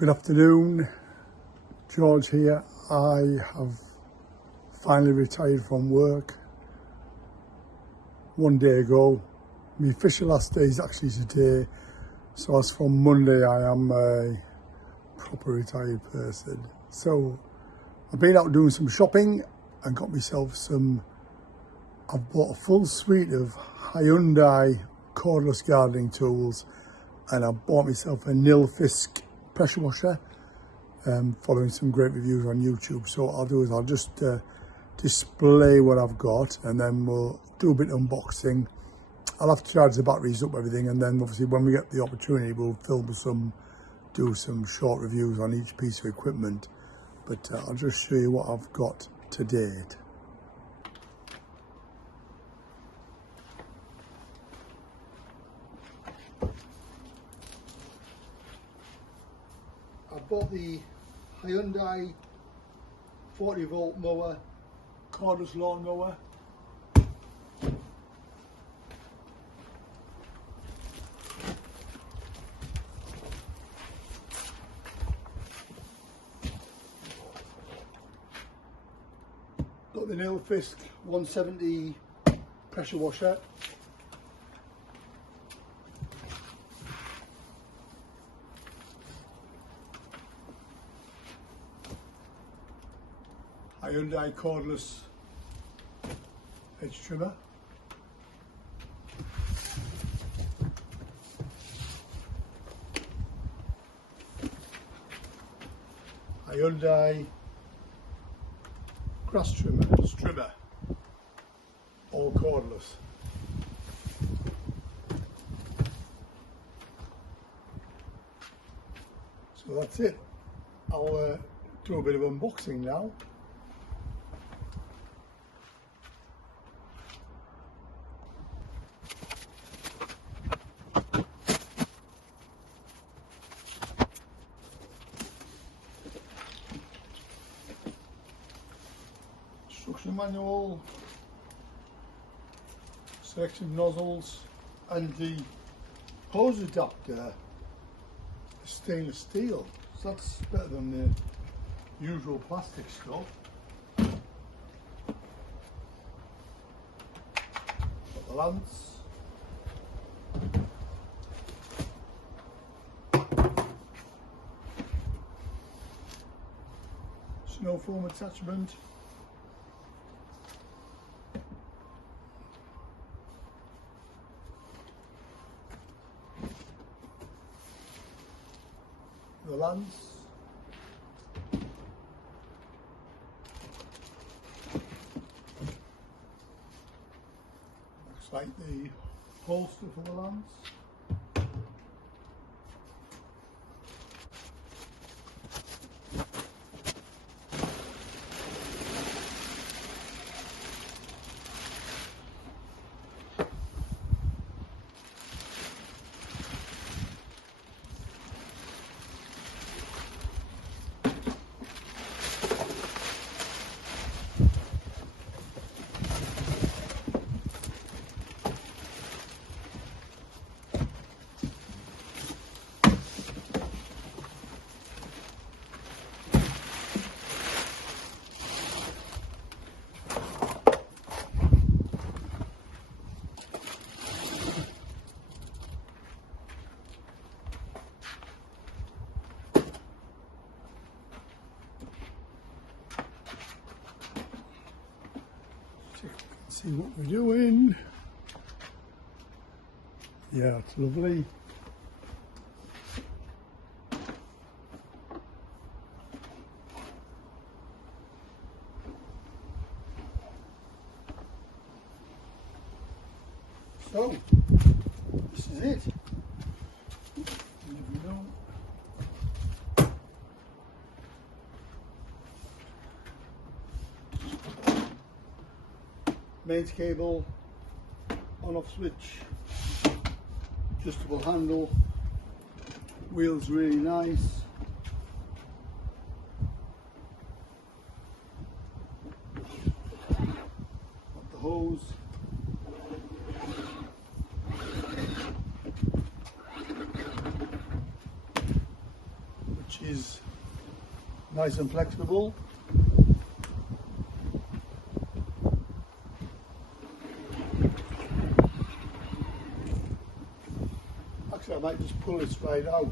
Good afternoon, George here. I have finally retired from work 1 day ago. My official last day is actually today, so as from Monday I am a proper retired person. So I've been out doing some shopping and got myself I've bought a full suite of Hyundai cordless gardening tools, and I bought myself a Nilfisk pressure washer, following some great reviews on YouTube. So what I'll do is I'll just display what I've got, and then we'll do a bit of unboxing. I'll have to charge the batteries up, everything, and then obviously when we get the opportunity we'll do some short reviews on each piece of equipment. But I'll just show you what I've got to date. I bought the Hyundai 40-volt mower, cordless lawn mower. Got the Nilfisk 170 pressure washer. Hyundai cordless edge trimmer. Hyundai grass trimmer, all cordless. So that's it. I'll do a bit of unboxing now. Instruction manual, selection of nozzles, and the hose adapter is stainless steel, so that's better than the usual plastic stuff. Got the lance, snow foam attachment, the lance, looks like the holster for the lance, see what we're doing. Yeah, it's lovely. So, this is it. Mains cable, on-off switch, adjustable handle, wheels really nice. Got the hose. Which is nice and flexible. Actually, I might just pull it straight out.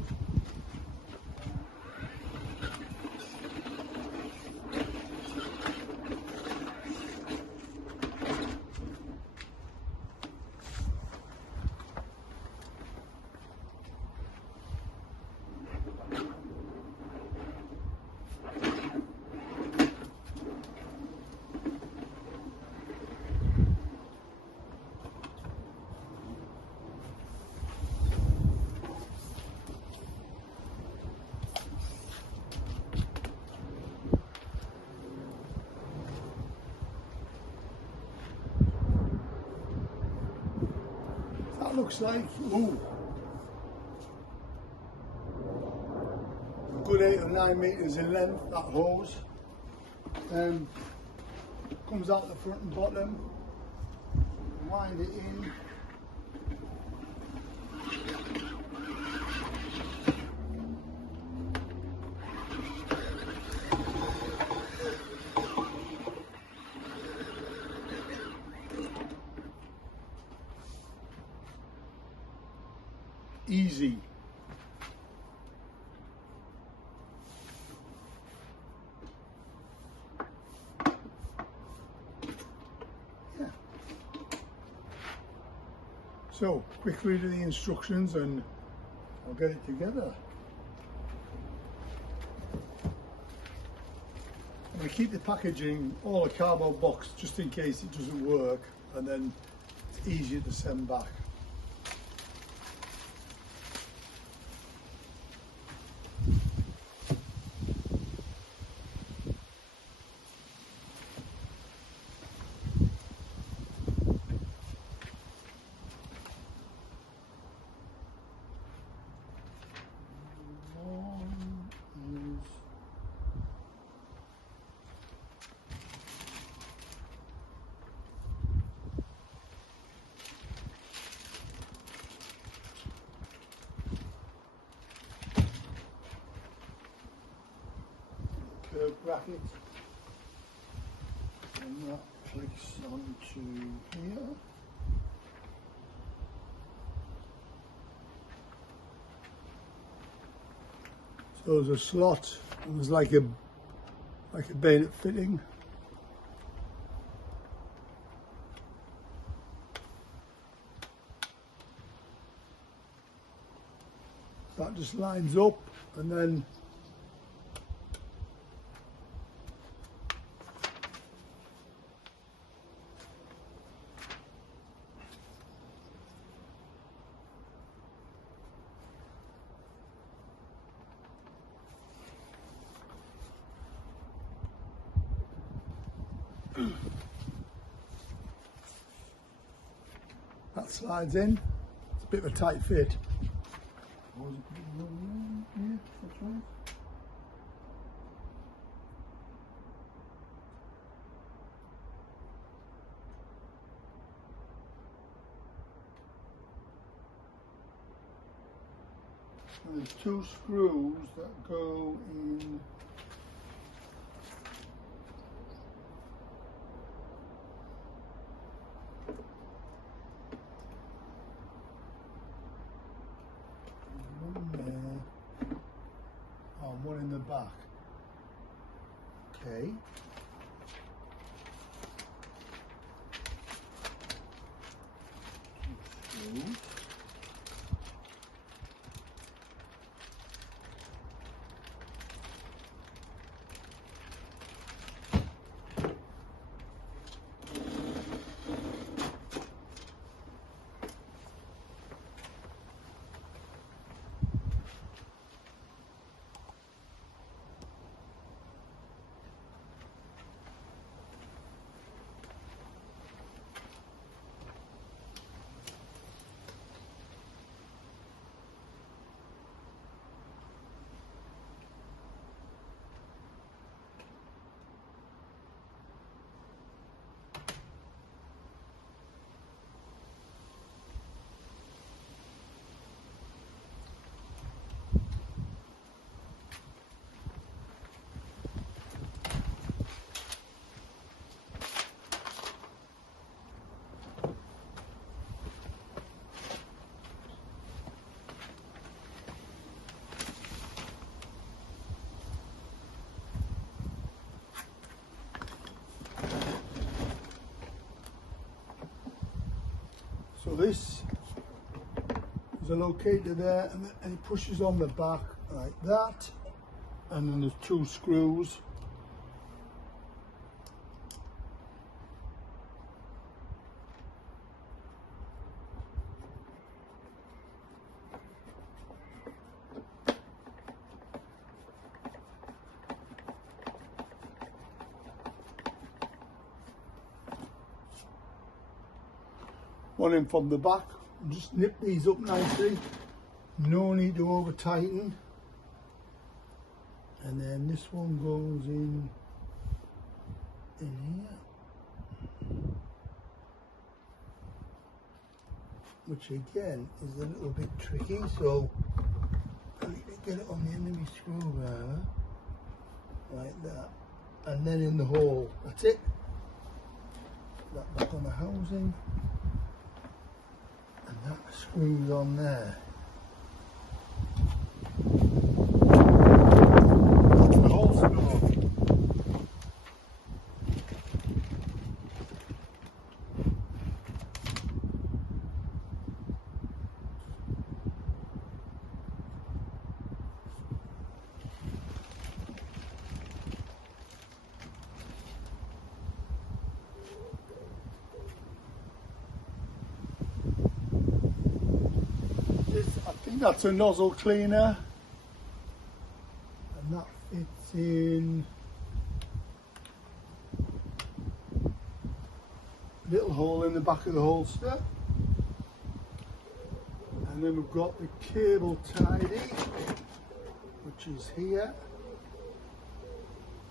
That looks like, ooh, a good 8 or 9 metres in length, that hose. Comes out the front and bottom, wind it in. Easy. Yeah. So, quick read of the instructions and I'll get it together. I'm going to keep the packaging all a cardboard box just in case it doesn't work, and then it's easier to send back. Curve bracket, and that clicks onto here. So there's a slot, and there's like a bayonet fitting. That just lines up, and then that slides in. It's a bit of a tight fit. Yeah, that's right. And there's 2 screws that go in. One there, and one in the back. Okay. Screws. this is a locator there, and it pushes on the back like that, and then there's 2 screws. One in from the back. Just nip these up nicely, no need to over tighten. And then this one goes in here, which again is a little bit tricky, so I need to get it on the end of my screwdriver like that, and then in the hole. That's it. Put that back on the housing. And that screws on there. The whole screw. I think that's a nozzle cleaner, and that fits in a little hole in the back of the holster. And then we've got the cable tidy, which is here,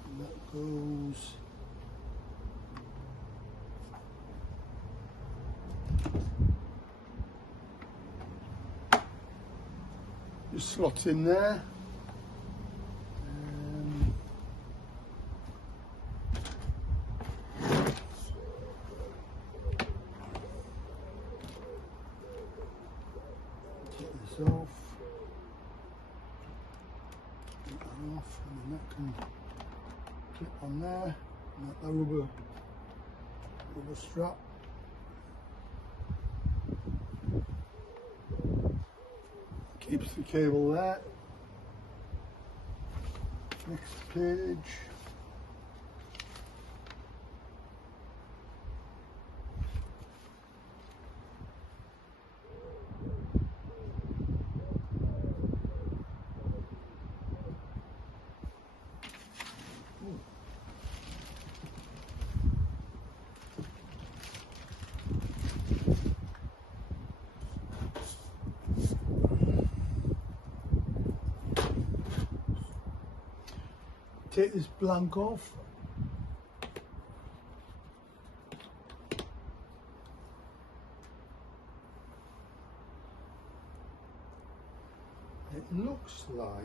and that goes just slots in there. Take this off, take that off, and then that can clip on there, and that rubber strap. Keeps the cable there. Next page. Take this blank off. It looks like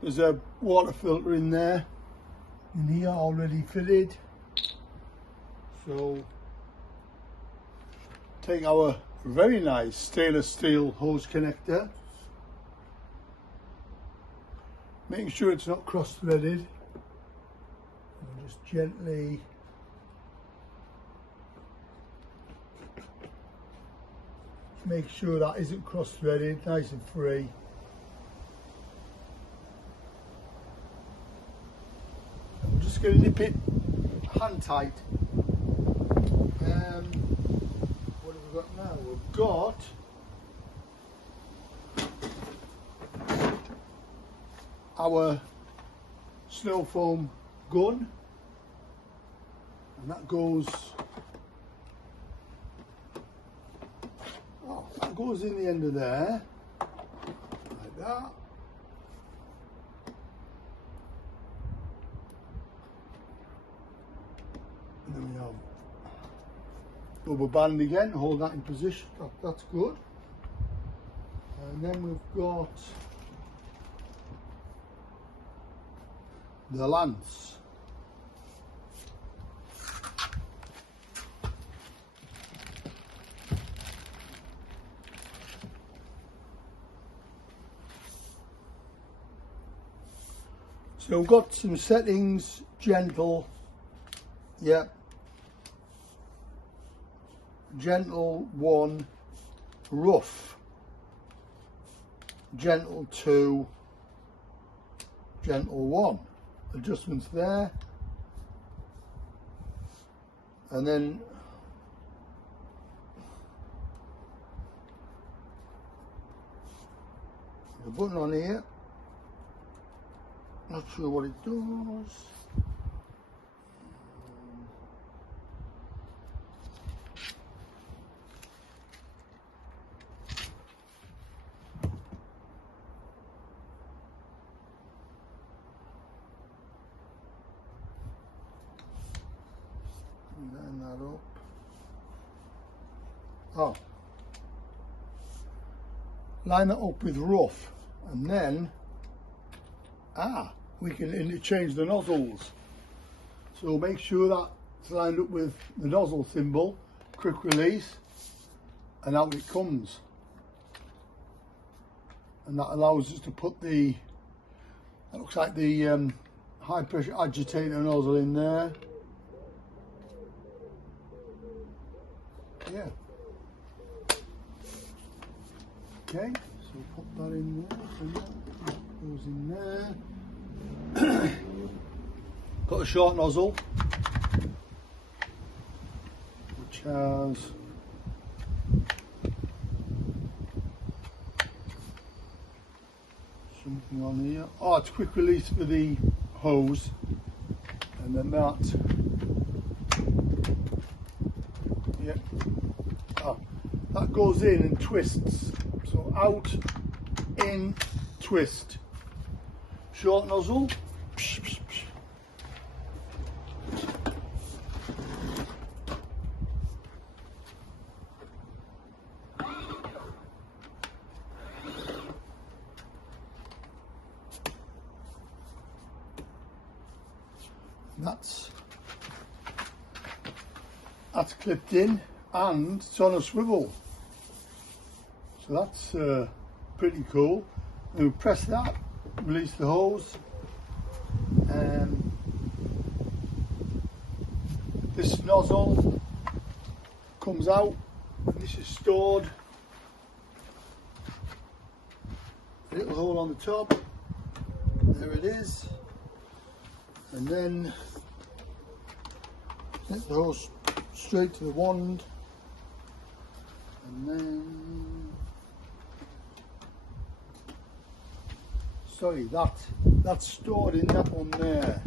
there's a water filter in there, in here already fitted. So take our very nice stainless steel hose connector, making sure it's not cross-threaded, and just gently make sure that isn't cross-threaded, nice and free. And we're just going to nip it hand tight. What have we got now? We've got our snow foam gun, and that goes in the end of there, like that. And then we have rubber band again, hold that in position, that's good. And then we've got the lance. So we've got some settings, gentle, yeah, gentle 1, rough, gentle 2, gentle 1. Adjustments there, and then the button on here, not sure what it does. Line that up. Oh, line that up with rough, and then we can interchange the nozzles. So make sure that's lined up with the nozzle symbol, quick release, and out it comes. And that allows us to put the, that looks like the high pressure agitator nozzle in there. Yeah. Okay, so put that in there, that goes in there. Got a short nozzle, which has something on here. Oh, it's quick release for the hose, and then that. Yeah. Oh, that goes in and twists. So out, in, twist. Short nozzle. Psh, psh, psh. That's clipped in and it's on a swivel. So that's pretty cool. And we press that, release the hose. This nozzle comes out, and this is stored. A little hole on the top. There it is. And then let the hose straight to the wand, and then sorry, that's stored in that one there.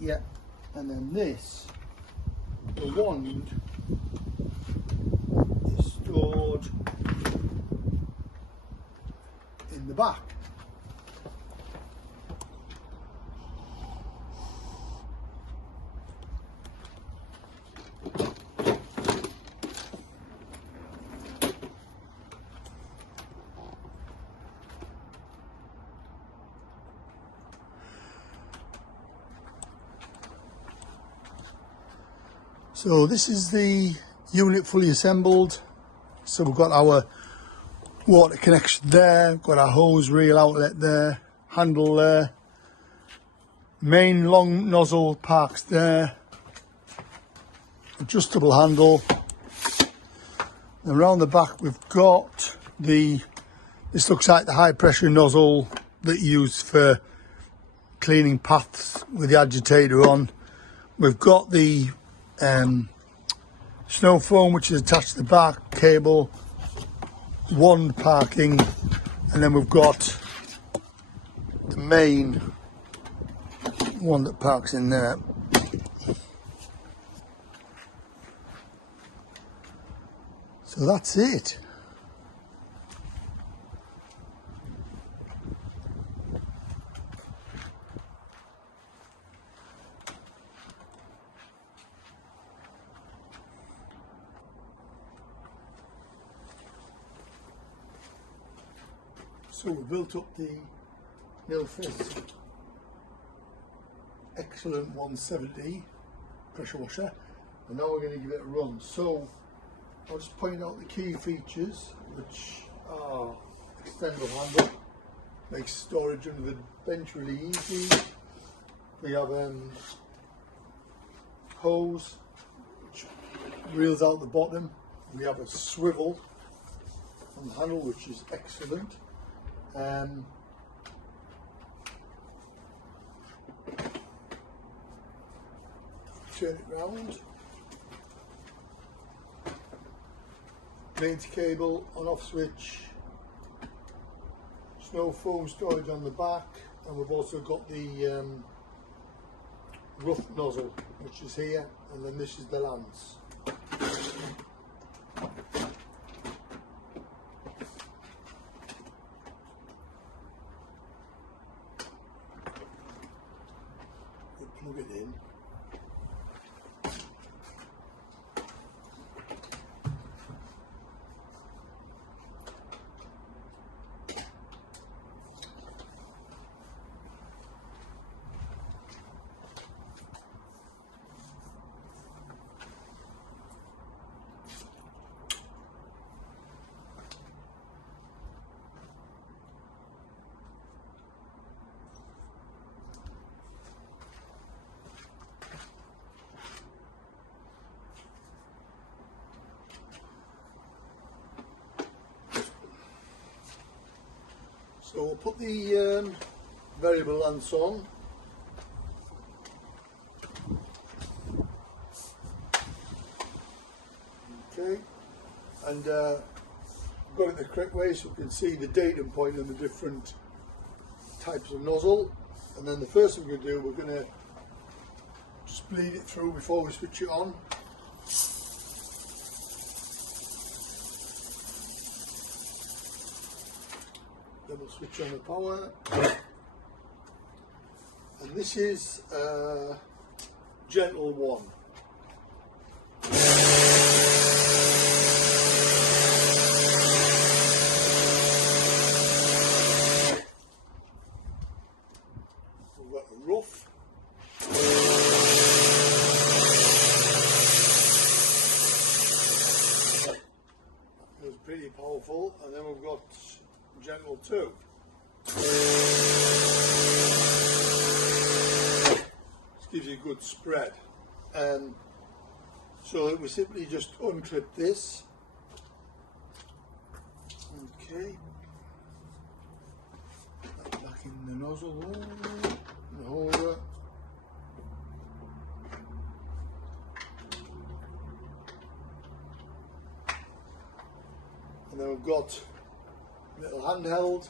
Yeah, and then this, the wand, is stored in the back. So this is the unit fully assembled. So we've got our water connection there, got our hose reel outlet there, handle there, main long nozzle parks there, adjustable handle. And around the back we've got this looks like the high pressure nozzle that you use for cleaning paths with the agitator on. We've got the snow foam, which is attached to the back, cable, wand parking, and then we've got the main one that parks in there. So that's it. So we built up the Nilfisk excellent 170 pressure washer, and now we're going to give it a run. So I'll just point out the key features, which are extendable handle, makes storage under the bench really easy. We have hose which reels out the bottom. We have a swivel on the handle, which is excellent. Turn it round. Mains cable, on off switch, snow foam storage on the back, and we've also got the rough nozzle, which is here, and then this is the lance. We'll plug it in. So we'll put the variable lance on. Okay, and got it the correct way so you can see the datum point and the different types of nozzle. And then the first thing we're going to do, we're going to just bleed it through before we switch it on. Then we'll switch on the power, and this is gentle 1. We've got a rough. It was pretty powerful, and then we've got gentle 2. This gives you a good spread. So we simply just unclip this. Okay. Back in the nozzle, the holder. And then we've got little handheld.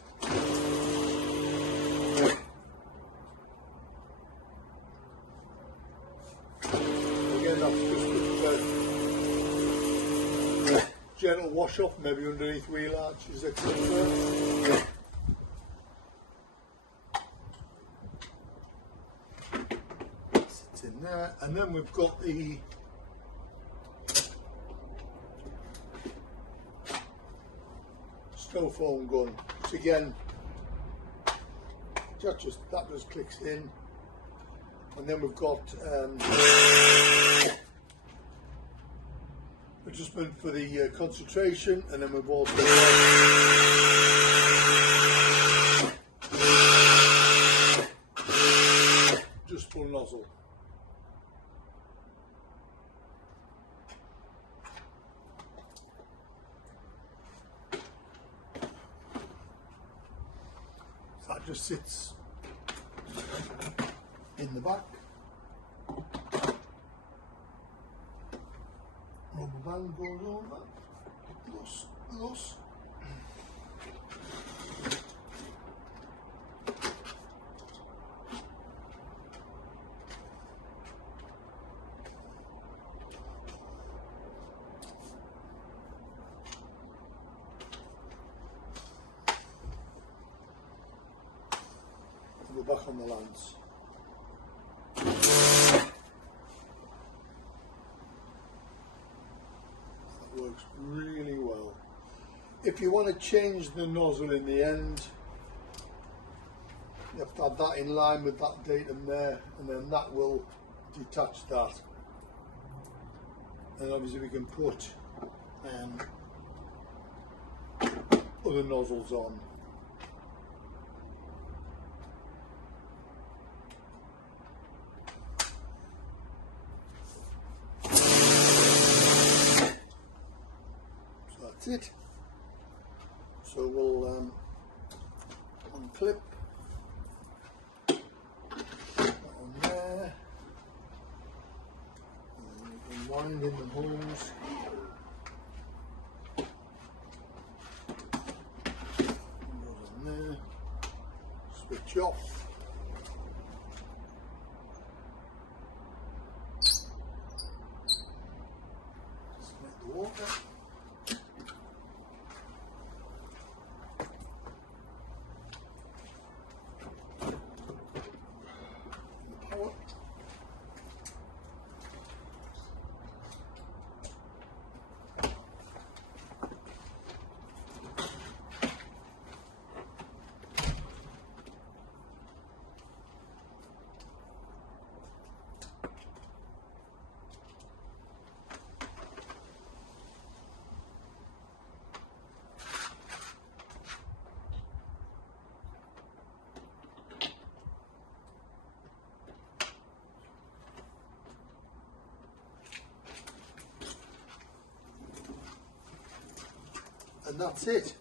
Again, that's just a gentle wash off, maybe underneath wheel arches, etc. Sits in there, and then we've got the snow foam gun, which again that just clicks in, and then we've got adjustment for the concentration, and then we've also got adjustable nozzle. That just sits in the back. Rubber band goes over. Thus. We're back on the lance. That works really well. If you want to change the nozzle in the end, you have to have that in line with that datum there, and then that will detach that. And obviously we can put other nozzles on. that's it. So we'll unclip that on there, and we can wind in the hose. Goes on there. Switch off. Select the water. And that's it.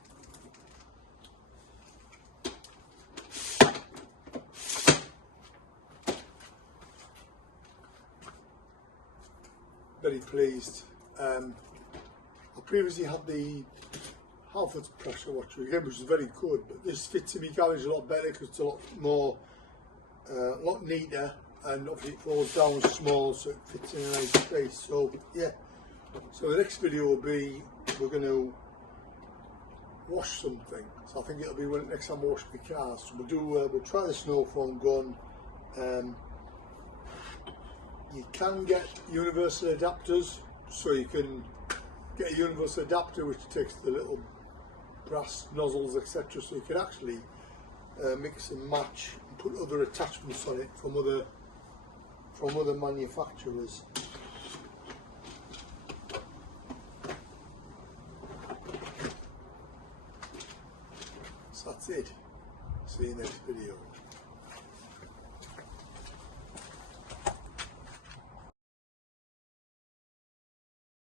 Very pleased. I previously had the Halfords pressure washer again, which is very good, but this fits in my garage a lot better because it's a lot more, a lot neater, and obviously it falls down small so it fits in a nice space. So yeah, so the next video will be, we're going to wash something. So I think it'll be when next time I wash my car. So we'll try the snow foam gun. You can get universal adapters, so you can get a universal adapter which takes the little brass nozzles, etc. So you can actually mix and match and put other attachments on it from other manufacturers. So that's it. See you next video.